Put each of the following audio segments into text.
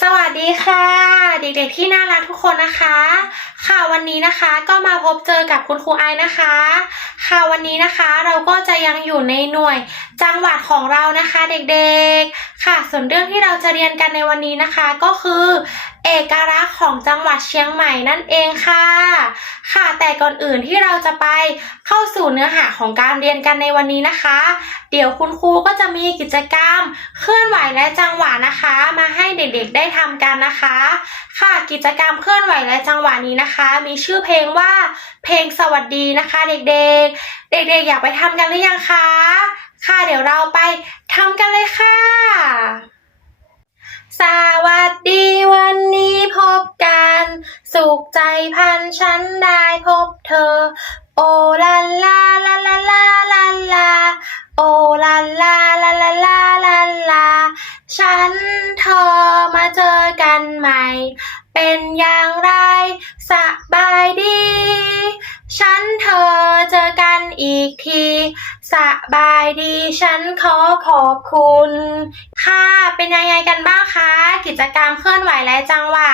สวัสดีค่ะ เด็กๆที่น่ารักทุกคนนะคะ ค่ะวันนี้นะคะก็มาพบเจอกับคุณครูไอนะคะ ค่ะวันนี้นะคะเราก็จะยังอยู่ในหน่วยจังหวัดของเรานะคะ เด็กๆ ค่ะส่วนเรื่องที่เราจะเรียนกันในวันนี้นะคะก็คือ เอกลักษณ์ของจังหวัดเชียงใหม่นั่นเองค่ะ ค่ะแต่ก่อนอื่นที่เราจะไปเข้าสู่เนื้อหาของการเรียนกันในวันนี้นะคะ เดี๋ยวคุณครูก็จะมีกิจกรรม เคลื่อนไหวและจังหวะนะคะ มาให้เด็กๆได้ทำกันนะคะ ค่ะกิจกรรมเคลื่อนไหวและจังหวะนี้นะคะ มีชื่อเพลงว่าเพลงสวัสดีนะคะ เด็กๆ เด็กๆ อยากไปทำกันหรือยังคะค่ะเดี๋ยวเราไปทำกันเลยค่ะ สวัสดีวันนี้พบกัน สุขใจพันฉันได้พบเธอ โอลาลาลาลาลาลาลาโอลาลาลาลาลาลาลาฉันเธอมาเจอกันใหม่ เป็นอย่างไรสบายดี ฉันเธอเจอกันอีกทีสบายดีฉันขอขอบคุณ ค่ะ เป็นยังไงกันบ้างคะ จกรรมเคลื่อนไหวและจังหวะ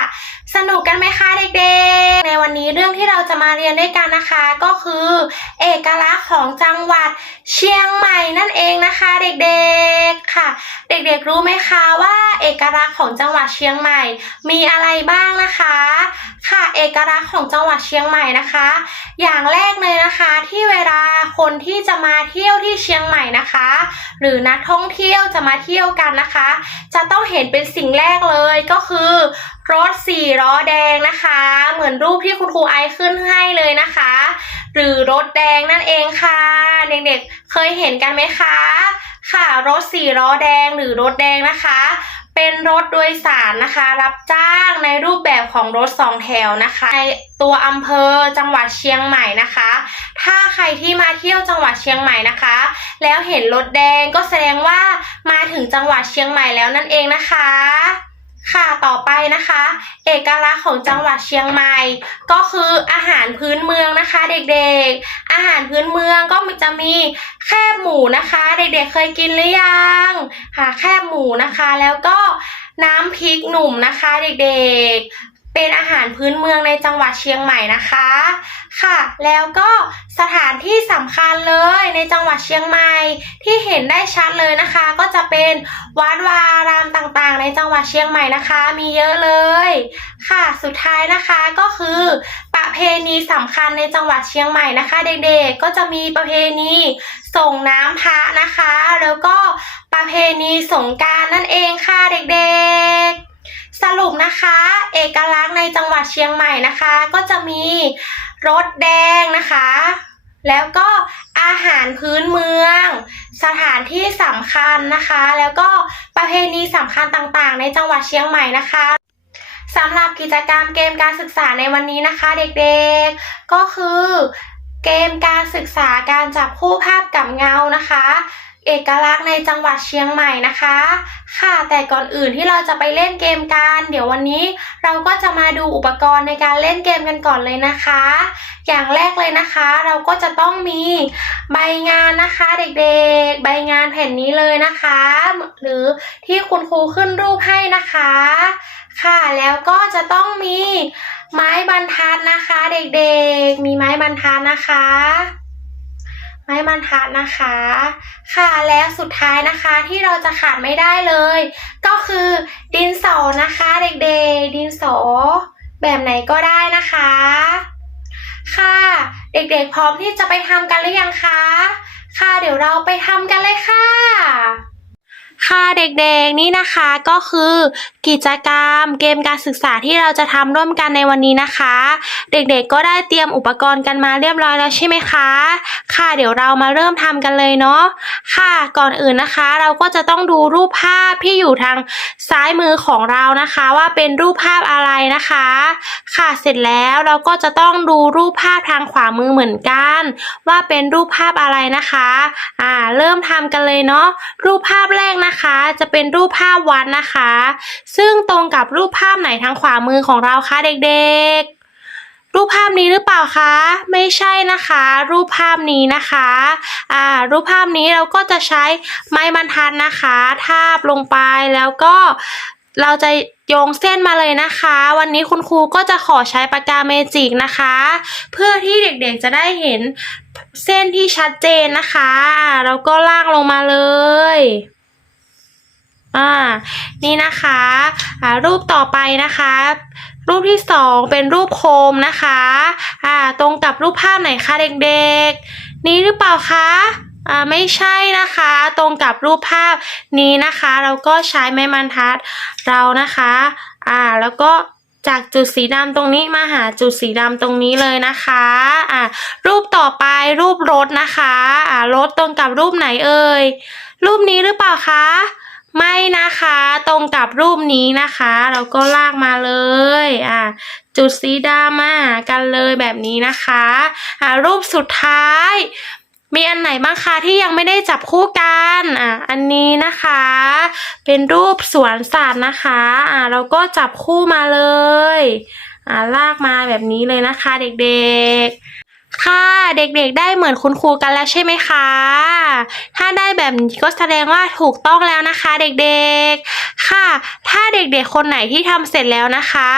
สนุกกันไหมคะเด็กๆ วันนี้เรื่องที่เราจะมาเรียนด้วยกันนะคะก็คือ เอกลักษณ์ของจังหวัดเชียงใหม่นั่นเองนะคะ เด็กๆค่ะ เด็กๆรู้ไหมคะว่าเอกลักษณ์ของจังหวัดเชียงใหม่ มีอะไรบ้างนะคะ ค่ะเอกลักษณ์ของจังหวัดเชียงใหม่นะคะ อย่างแรกเลยนะคะที่เวลาคนที่จะมาเที่ยวที่เชียงใหม่นะคะ หรือนักท่องเที่ยวจะมาเที่ยวกันนะคะ จะต้องเห็นเป็นสิ่งแรกเลยก็คือรถสี่ล้อแดงนะคะ เหมือนรูปที่คุณครูไอขึ้นให้เลยนะคะ หรือรถแดงนั่นเองค่ะ เด็กๆเคยเห็นกันไหมคะ ค่ะรถสี่ล้อแดงหรือรถแดงนะคะ เป็นรถโดยสารนะคะ รับจ้างในรูปแบบของรถสองแถวนะคะในตัวอำเภอจังหวัดเชียงใหม่นะคะ ถ้าใครที่มาเที่ยวจังหวัดเชียงใหม่นะคะ แล้วเห็นรถแดงก็แสดงว่ามาถึงจังหวัดเชียงใหม่แล้วนั่นเองนะคะ ค่ะต่อไปนะคะ เอกลักษณ์ของจังหวัดเชียงใหม่ ก็คืออาหารพื้นเมืองนะคะ เด็กๆ อาหารพื้นเมืองก็จะมีแคบหมูนะคะ เด็กๆเคยกินหรือยังค่ะแคบหมูนะคะ แล้วก็น้ำพริกหนุ่มนะคะ เด็กๆ เป็นอาหารพื้นเมืองในจังหวัดเชียงใหม่นะคะค่ะ แล้วก็สถานที่สำคัญเลยในจังหวัดเชียงใหม่ที่เห็นได้ชัดเลยนะคะ ก็จะเป็นวัดวาอารามต่างๆ ในจังหวัดเชียงใหม่นะคะ มีเยอะเลย ค่ะสุดท้ายนะคะก็คือประเพณีสำคัญในจังหวัดเชียงใหม่นะคะ เด็กๆก็จะมีประเพณีส่งน้ำพระนะคะ แล้วก็ประเพณีสงการนั่นเองค่ะเด็กๆ สรุปนะคะ เอกลักษณ์ในจังหวัดเชียงใหม่นะคะ ก็จะมีรถแดงนะคะ แล้วก็อาหารพื้นเมือง สถานที่สำคัญนะคะ แล้วก็ประเพณีสำคัญต่างๆ ในจังหวัดเชียงใหม่นะคะสำหรับกิจกรรมเกมการศึกษาในวันนี้นะคะเด็กๆ ก็คือ เกมการศึกษาการจับคู่ภาพกับเงานะคะ เอกลักษณ์ในจังหวัดเชียงใหม่นะคะ ค่ะแต่ก่อนอื่นที่เราจะไปเล่นเกมกัน เดี๋ยววันนี้เราก็จะมาดูอุปกรณ์ในการเล่นเกมกันก่อนเลยนะคะ อย่างแรกเลยนะคะ เราก็จะต้องมีใบงานนะคะเด็กๆ ใบงานแผ่นนี้เลยนะคะ หรือที่คุณครูขึ้นรูปให้นะคะ ค่ะแล้วก็จะต้องมีไม้บรรทัดนะคะ เด็กๆ มีไม้บรรทัดนะคะ ไม้บรรทัดนะคะ ค่ะแล้วสุดท้ายนะคะที่เราจะขาดไม่ได้เลย ก็คือดินสอนะคะเด็กๆ ดินสอแบบไหนก็ได้นะคะ ค่ะเด็กๆพร้อมที่จะไปทำกันหรือยังคะ ค่ะเดี๋ยวเราไปทำกันเลยค่ะ ค่ะเด็กๆนี่นะคะก็คือกิจกรรมเกมการศึกษาที่เราจะทำร่วมกันในวันนี้นะคะ เด็กๆก็ได้เตรียมอุปกรณ์กันมาเรียบร้อยแล้วใช่ไหมคะ ค่ะเดี๋ยวเรามาเริ่มทำกันเลยเนาะค่ะก่อนอื่นนะคะ เราก็จะต้องดูรูปภาพที่อยู่ทางซ้ายมือของเรานะคะ ว่าเป็นรูปภาพอะไรนะคะ ค่ะเสร็จแล้วเราก็จะต้องดูรูปภาพทางขวามือเหมือนกัน ว่าเป็นรูปภาพอะไรนะคะอ่าเริ่มทำกันเลยเนาะรูปภาพแรกนะคะจะเป็นรูปภาพวัดนะคะ ซึ่งตรงกับรูปภาพไหนทางขวามือของเราคะเด็กๆ รูปภาพนี้หรือเปล่าคะ ไม่ใช่นะคะ รูปภาพนี้นะคะอ่ารูปภาพนี้เราก็จะใช้ไม้บรรทัดนะคะ ทาบลงไปแล้วก็เราจะโยงเส้นมาเลยนะคะ วันนี้คุณครูก็จะขอใช้ปากกาเมจิกนะคะ เพื่อที่เด็กๆจะได้เห็นเส้นที่ชัดเจนนะคะ แล้วก็ลากลงมาเลย อ่านี่นะคะอ่ารูปต่อไปนะคะ รูปที่สองเป็นรูปโคมนะคะอ่าตรงกับรูปภาพไหนคะเด็กๆ นี้หรือเปล่าคะอ่าไม่ใช่นะคะตรงกับรูปภาพนี้นะคะ เราก็ใช้ไม้บรรทัดเรานะคะอ่าแล้วก็จากจุดสีดำตรงนี้มาหาจุดสีดำตรงนี้เลยนะคะอ่ารูปต่อไปรูปรถนะคะอ่ารถตรงกับรูปไหนเอ่ยรูปนี้หรือเปล่าคะ ไม่นะคะตรงกับรูปนี้นะคะ เราก็ลากมาเลยอ่าจุดสีดำมาหากันเลยแบบนี้นะคะอ่ารูปสุดท้าย มีอันไหนบ้างคะที่ยังไม่ได้จับคู่กันอ่าอันนี้นะคะ เป็นรูปสวนสัตว์นะคะอ่าเราก็จับคู่มาเลยอ่าลากมาแบบนี้เลยนะคะเด็กๆ ค่ะ เด็กๆได้เหมือนคุณครูกันแล้วใช่ไหมคะ ถ้าได้แบบนี้ก็แสดงว่าถูกต้องแล้วนะคะ เด็กๆ ค่ะ ถ้าเด็กๆ คนไหนที่ทำเสร็จแล้วนะคะ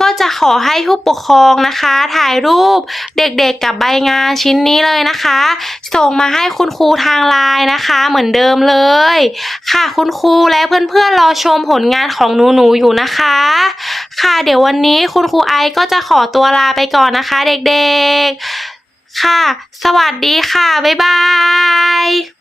ก็จะขอให้ผู้ปกครองนะคะ ถ่ายรูปเด็กๆกับใบงานชิ้นนี้เลยนะคะ ส่งมาให้คุณครูทางไลน์นะคะ เหมือนเดิมเลย ค่ะคุณครูและเพื่อนๆรอชมผลงานของหนูๆอยู่นะคะ ค่ะเดี๋ยววันนี้คุณครูไอก็จะขอตัวลาไปก่อนนะคะ เด็กๆ ค่ะ สวัสดีค่ะ บ๊ายบาย